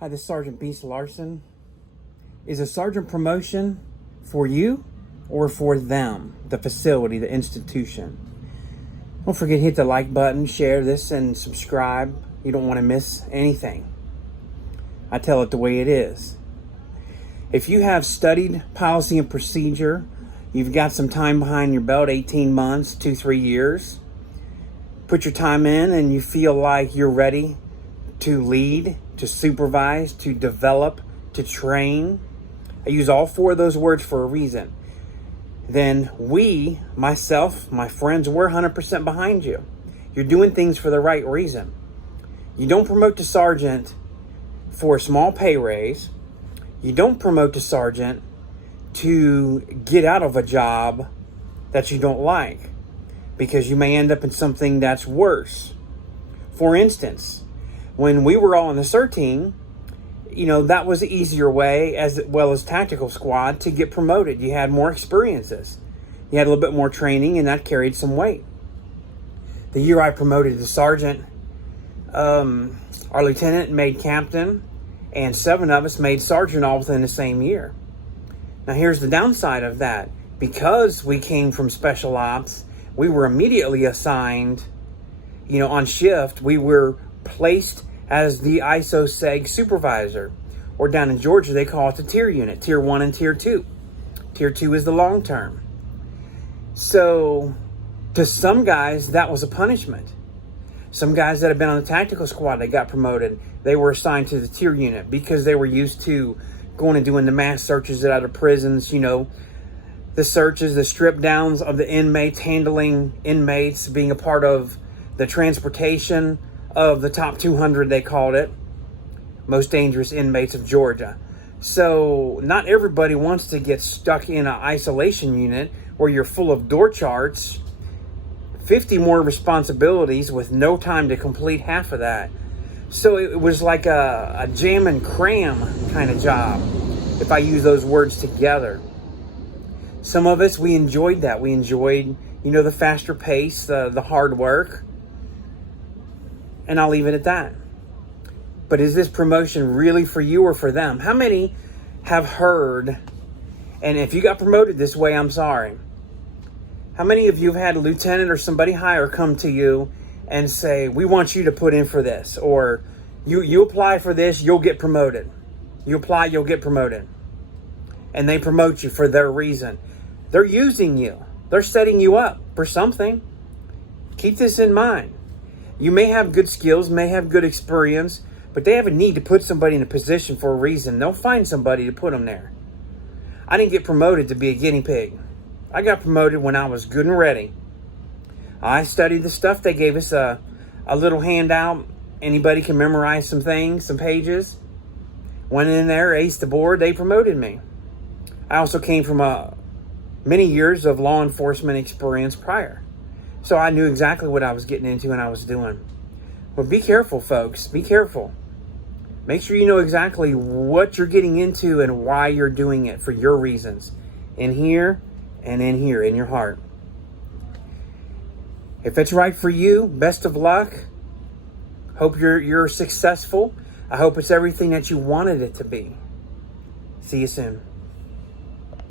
Hi, this is Sergeant Beast Larson. Is a sergeant promotion for you or for them, the facility, the institution? Don't forget to hit the like button, share this, and subscribe. You don't want to miss anything. I tell it the way it is. If you have studied policy and procedure, you've got some time behind your belt, 18 months, 2-3 years, put your time in and you feel like you're ready to lead, to supervise, to develop, to train. I use all four of those words for a reason. Then we, myself, my friends, we're 100% behind you. You're doing things for the right reason. You don't promote to sergeant for a small pay raise. You don't promote to sergeant to get out of a job that you don't like, because you may end up in something that's worse. For instance, when we were all on the CERT team, that was the easier way, as well as tactical squad, to get promoted. You had more experiences. You had a little bit more training, and that carried some weight. The year I promoted to sergeant, our lieutenant made captain, and 7 of us made sergeant all within the same year. Now here's the downside of that. Because we came from special ops, we were immediately assigned, on shift. We were placed as the ISO-SEG supervisor, or down in Georgia, they call it the tier unit, tier 1 and tier 2. Tier 2 is the long term. So to some guys, that was a punishment. Some guys that have been on the tactical squad, they got promoted. They were assigned to the tier unit because they were used to going and doing the mass searches out of prisons, the searches, the strip downs of the inmates, handling inmates, being a part of the transportation of the top 200, they called it, most dangerous inmates of Georgia. So not everybody wants to get stuck in an isolation unit where you're full of door charts, 50 more responsibilities with no time to complete half of that. So it was like a jam and cram kind of job, if I use those words together. Some of us, we enjoyed that. We enjoyed, the faster pace, the hard work. And I'll leave it at that. But is this promotion really for you or for them? How many have heard, and if you got promoted this way, I'm sorry. How many of you have had a lieutenant or somebody higher come to you and say, we want you to put in for this, or you apply for this, you'll get promoted. You apply, you'll get promoted. And they promote you for their reason. They're using you. They're setting you up for something. Keep this in mind. You may have good skills, may have good experience, but they have a need to put somebody in a position for a reason. They'll find somebody to put them there. I didn't get promoted to be a guinea pig. I got promoted when I was good and ready. I studied the stuff. They gave us a little handout. Anybody can memorize some things, some pages. Went in there, aced the board, they promoted me. I also came from many years of law enforcement experience prior. So I knew exactly what I was getting into and I was doing. But be careful, folks. Be careful. Make sure you know exactly what you're getting into and why you're doing it for your reasons. In here and in here, in your heart. If it's right for you, best of luck. Hope you're successful. I hope it's everything that you wanted it to be. See you soon.